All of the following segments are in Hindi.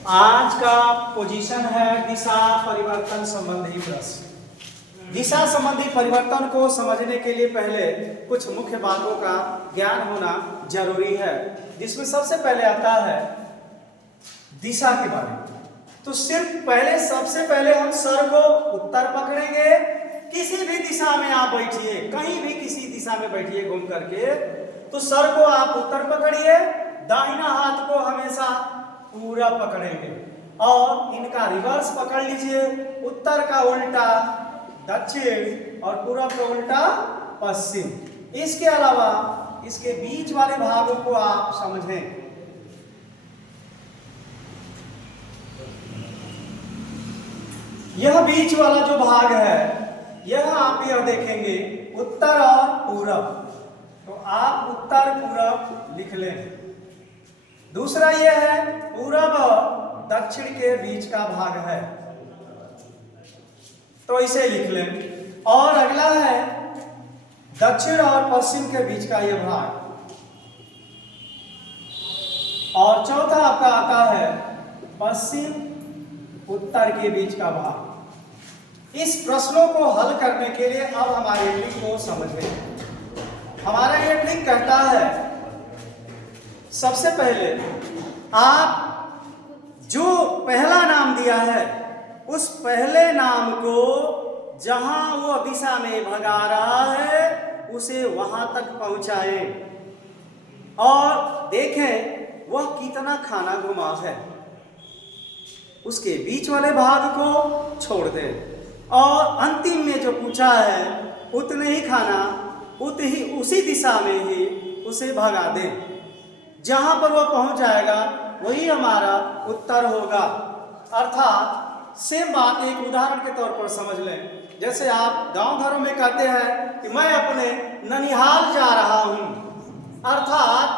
आज का पोजीशन है दिशा परिवर्तन संबंधी प्रश्न। दिशा संबंधी परिवर्तन को समझने के लिए पहले कुछ मुख्य बातों का ज्ञान होना जरूरी है, जिसमें सबसे पहले आता है दिशा के बारे में। तो सबसे पहले हम सर को उत्तर पकड़ेंगे। किसी भी दिशा में आप बैठिए, कहीं भी किसी दिशा में बैठिए घूम करके, तो सर को आप उत्तर पकड़िए, दाहिना हाथ को हमेशा पूरब पकड़ेंगे और इनका रिवर्स पकड़ लीजिए। उत्तर का उल्टा दक्षिण और पूरब का उल्टा पश्चिम। इसके अलावा इसके बीच वाले भागों को आप समझें। यह बीच वाला जो भाग है, यह आप यह देखेंगे उत्तर और पूरब, तो आप उत्तर पूरब लिख लें। दूसरा यह है पूरब और दक्षिण के बीच का भाग है, तो इसे लिख लें। और अगला है दक्षिण और पश्चिम के बीच का यह भाग। और चौथा आपका आता है पश्चिम उत्तर के बीच का भाग। इस प्रश्नों को हल करने के लिए अब हमारे ट्रिक को समझें। हमारा यह ट्रिक कहता है, सबसे पहले आप जो पहला नाम दिया है, उस पहले नाम को जहां वो दिशा में भगा रहा है उसे वहां तक पहुंचाएं और देखें वह कितना खाना घुमा है। उसके बीच वाले भाग को छोड़ दें और अंतिम में जो पूछा है उतने ही खाना उसी दिशा में ही उसे भगा दें। जहां पर वो पहुंच जाएगा वही हमारा उत्तर होगा। अर्थात सेम बात एक उदाहरण के तौर पर समझ लें। जैसे आप गांव घरों में कहते हैं कि मैं अपने ननिहाल जा रहा हूं, अर्थात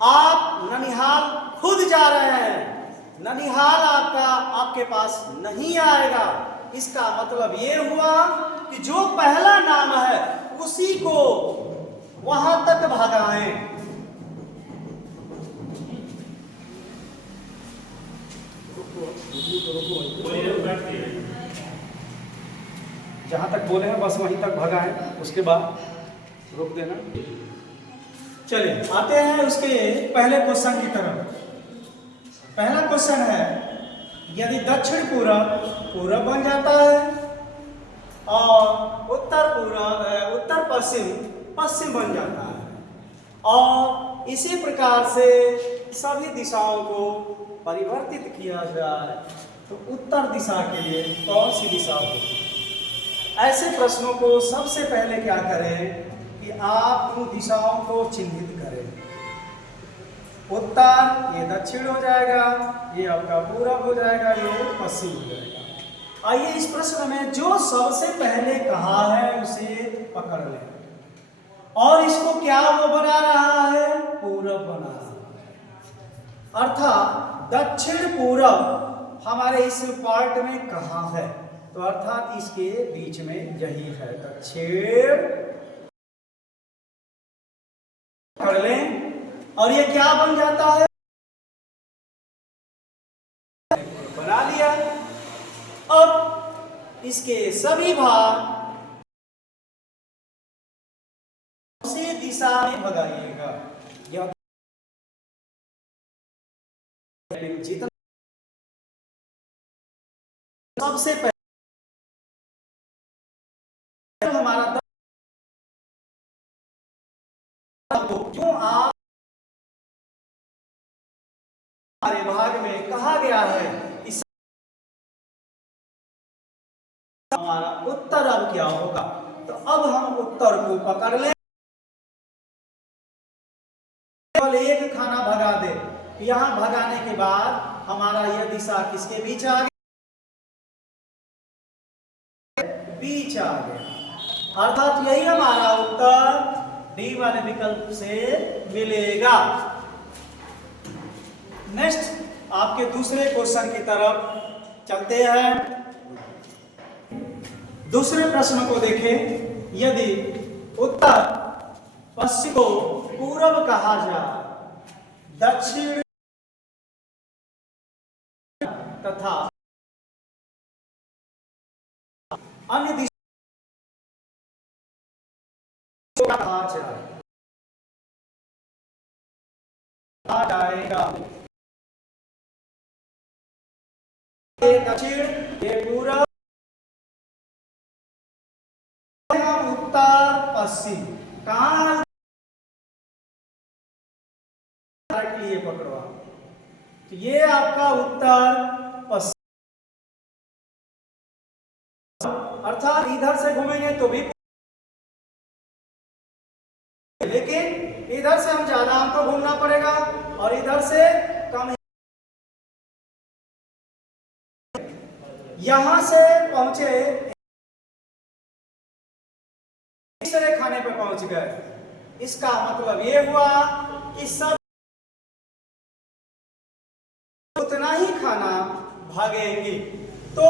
आप ननिहाल खुद जा रहे हैं, ननिहाल आपके पास नहीं आएगा। इसका मतलब ये हुआ कि जो पहला नाम है उसी को वहां तक भगाएं। जहां तक बोले हैं बस वहीं तक भगाएं, उसके बाद रोक देना। चलिए आते हैं उसके पहले क्वेश्चन की तरफ। पहला क्वेश्चन है, यदि दक्षिण पूरब बन जाता है और उत्तर पश्चिम बन जाता है और इसी प्रकार से सभी दिशाओं को परिवर्तित किया जाए तो उत्तर दिशा के लिए कौन सी दिशा होगी? ऐसे प्रश्नों को सबसे पहले क्या करें कि आप उन दिशाओं को चिन्हित करें। उत्तर ये दक्षिण हो जाएगा, ये आपका पूरब हो जाएगा, ये पश्चिम हो जाएगा। आइए इस प्रश्न में जो सबसे पहले कहा है उसे पकड़ लें और इसको क्या वो बना रहा है? पूरब बना रहा है। अर्थात दक्षिण पूरब हमारे इस पार्ट में कहाँ है? तो अर्थात इसके बीच में यही है, दक्षिण। पकड़ लें और ये क्या बन जाता है? बना लिया। अब इसके सभी भाग उसी दिशा में भगाइएगा। यह जितना सबसे पहले हमारा जो आप हमारे भाग में कहा गया है, इस हमारा उत्तर अब क्या होगा? तो अब हम उत्तर को पकड़ लें, केवल एक खाना भगा दे। यहां भगाने के बाद हमारा यह दिशा किसके बीच आ गया? बीच आ गया। अर्थात यही हमारा उत्तर डी वाले विकल्प से मिलेगा। नेक्स्ट आपके दूसरे क्वेश्चन की तरफ चलते हैं। दूसरे प्रश्न को देखें। यदि उत्तर पश्चिम को पूरब कहा जाए, दक्षिण तथा अन्य दिशाओं का जाएगा। ये दक्षिण, ये पूर्व, उत्तर पश्चिम। कहाँ के लिए पकड़वा, तो ये आपका उत्तर पश्चिम, अर्थात इधर से घूमेंगे तो भी, लेकिन इधर से हम ज्यादा हमको घूमना पड़ेगा और इधर से कम। यहां से पहुंचे, तीसरे खाने पे पहुंच गए। इसका मतलब ये हुआ कि सब उतना ही खाना भागेंगे। तो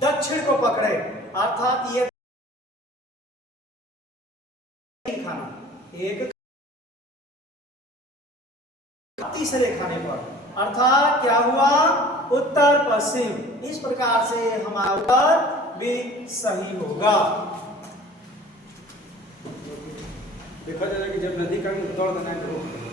दक्षिण को पकड़े, अर्थात ये खाना एक तीसरे खाने पर, अर्थात क्या हुआ, उत्तर पश्चिम। इस प्रकार से हमारा उत्तर भी सही होगा। देखा जाए कि जब नदी का दौड़ देना है तो